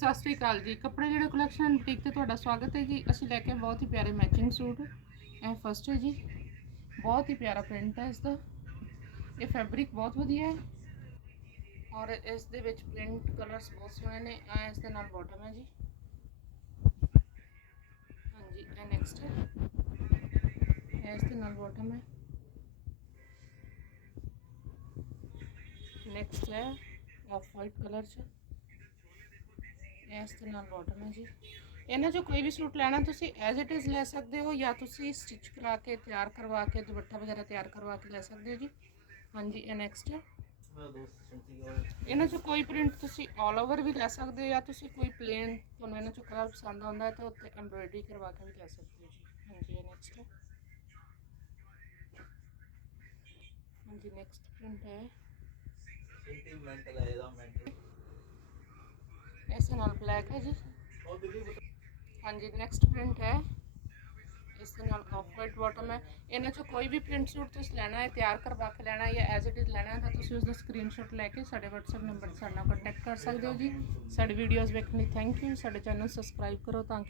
ਸਤਿ ਸ੍ਰੀ ਅਕਾਲ ਜੀ ਕੱਪੜੇ ਜਿਹੜੇ ਕਲੈਕਸ਼ਨ ਬੁਟੀਕ ਤੇ ਤੁਹਾਡਾ ਸਵਾਗਤ ਹੈ ਜੀ ਅਸੀਂ ਲੈ ਕੇ ਆਏ ਬਹੁਤ ਹੀ ਪਿਆਰੇ ਮੈਚਿੰਗ ਸੂਟ ਇਹ ਫਸਟ ਹੈ ਜੀ ਬਹੁਤ ਹੀ ਪਿਆਰਾ ਪ੍ਰਿੰਟ ਹੈ ਇਸ ਦਾ ਇਹ ਫੈਬਰਿਕ ਬਹੁਤ ਵਧੀਆ ਹੈ ਔਰ ਇਸ ਦੇ ਵਿੱਚ ਪ੍ਰਿੰਟ ਕਲਰਸ ਬਹੁਤ ਸੋਹਣੇ ਨੇ ਆ ਇਸ ਦੇ ਨਾਲ ਬਾਟਮ ਹੈ ਜੀ ਹਾਂਜੀ ਇਹ ਨੈਕਸਟ ਹੈ ਇਹ ਇਸ ਦੇ ਨਾਲ ਬਾਟਮ ਹੈ ਨੈਕਸਟ ਹੈ ਆਫ ਵਾਈਟ ਕਲਰ ਚ ਇਸ ਦੇ ਨਾਲ ਬਾਟਮ ਹੈ ਜੀ ਇਹਨਾਂ ਚੋਂ ਕੋਈ ਵੀ ਸੂਟ ਲੈਣਾ ਤੁਸੀਂ ਐਜ਼ ਇਟ ਇਜ਼ ਲੈ ਸਕਦੇ ਹੋ ਜਾਂ ਤੁਸੀਂ ਸਟਿਚ ਕਰਾ ਕੇ ਤਿਆਰ ਕਰਵਾ ਕੇ ਦੁਪੱਟਾ ਵਗੈਰਾ ਤਿਆਰ ਕਰਵਾ ਕੇ ਲੈ ਸਕਦੇ ਹੋ ਜੀ ਹਾਂਜੀ ਇਹ ਨੈਕਸਟ ਹੈ ਇਹਨਾਂ ਚੋਂ ਕੋਈ ਪ੍ਰਿੰਟ ਤੁਸੀਂ ਆਲ ਓਵਰ ਵੀ ਲੈ ਸਕਦੇ ਹੋ ਜਾਂ ਤੁਸੀਂ ਕੋਈ ਪਲੇਨ ਤੁਹਾਨੂੰ ਇਹਨਾਂ ਚੋਂ ਕਲਰ ਪਸੰਦ ਆਉਂਦਾ ਹੈ ਤਾਂ ਉੱਤੇ ਐਮਬ੍ਰੋਇਡਰੀ ਕਰਵਾ ਕੇ ਵੀ ਲੈ ਸਕਦੇ ਹੋ ਜੀ ਹਾਂਜੀ ਇਹ ਨੈਕਸਟ ਹੈ ਹਾਂਜੀ ਨੈਕਸਟ ਪ੍ਰਿੰਟ ਹੈ ਸੈਂਟੀਮੈਂਟਲ ਹੈ ਇਹਦਾ ਮੈਂਟਲ ਇਸ ਦੇ ਨਾਲ ਬਲੈਕ ਹੈ ਜੀ ਉਹ ਦੀਦੀ ਹਾਂਜੀ ਨੈਕਸਟ ਪ੍ਰਿੰਟ ਹੈ ਇਸ ਦੇ ਨਾਲ ਆਫ ਵਾਈਟ ਬਾਟਮ ਹੈ ਇਹਨਾਂ ਚੋਂ ਕੋਈ ਵੀ ਪ੍ਰਿੰਟ ਸੂਟ ਤੁਸੀਂ ਲੈਣਾ ਹੈ ਤਿਆਰ ਕਰਵਾ ਕੇ ਲੈਣਾ ਹੈ ਜਾਂ ਐਜ਼ ਇਟ ਇਜ਼ ਲੈਣਾ ਹੈ ਤਾਂ ਤੁਸੀਂ ਉਸ ਦਾ ਸਕਰੀਨਸ਼ਾਟ ਲੈ ਕੇ ਸਾਡੇ WhatsApp ਨੰਬਰ ਤੇ ਸਾਡੇ ਨਾਲ ਕੰਟੈਕਟ ਕਰ ਸਕਦੇ ਹੋ ਜੀ ਸਾਡੀ ਵੀਡੀਓਜ਼ ਵੇਖਣ ਲਈ ਥੈਂਕ ਯੂ ਸਾਡੇ ਚੈਨਲ ਸਬਸਕ੍ਰਾਈਬ ਕਰੋ ਤਾਂ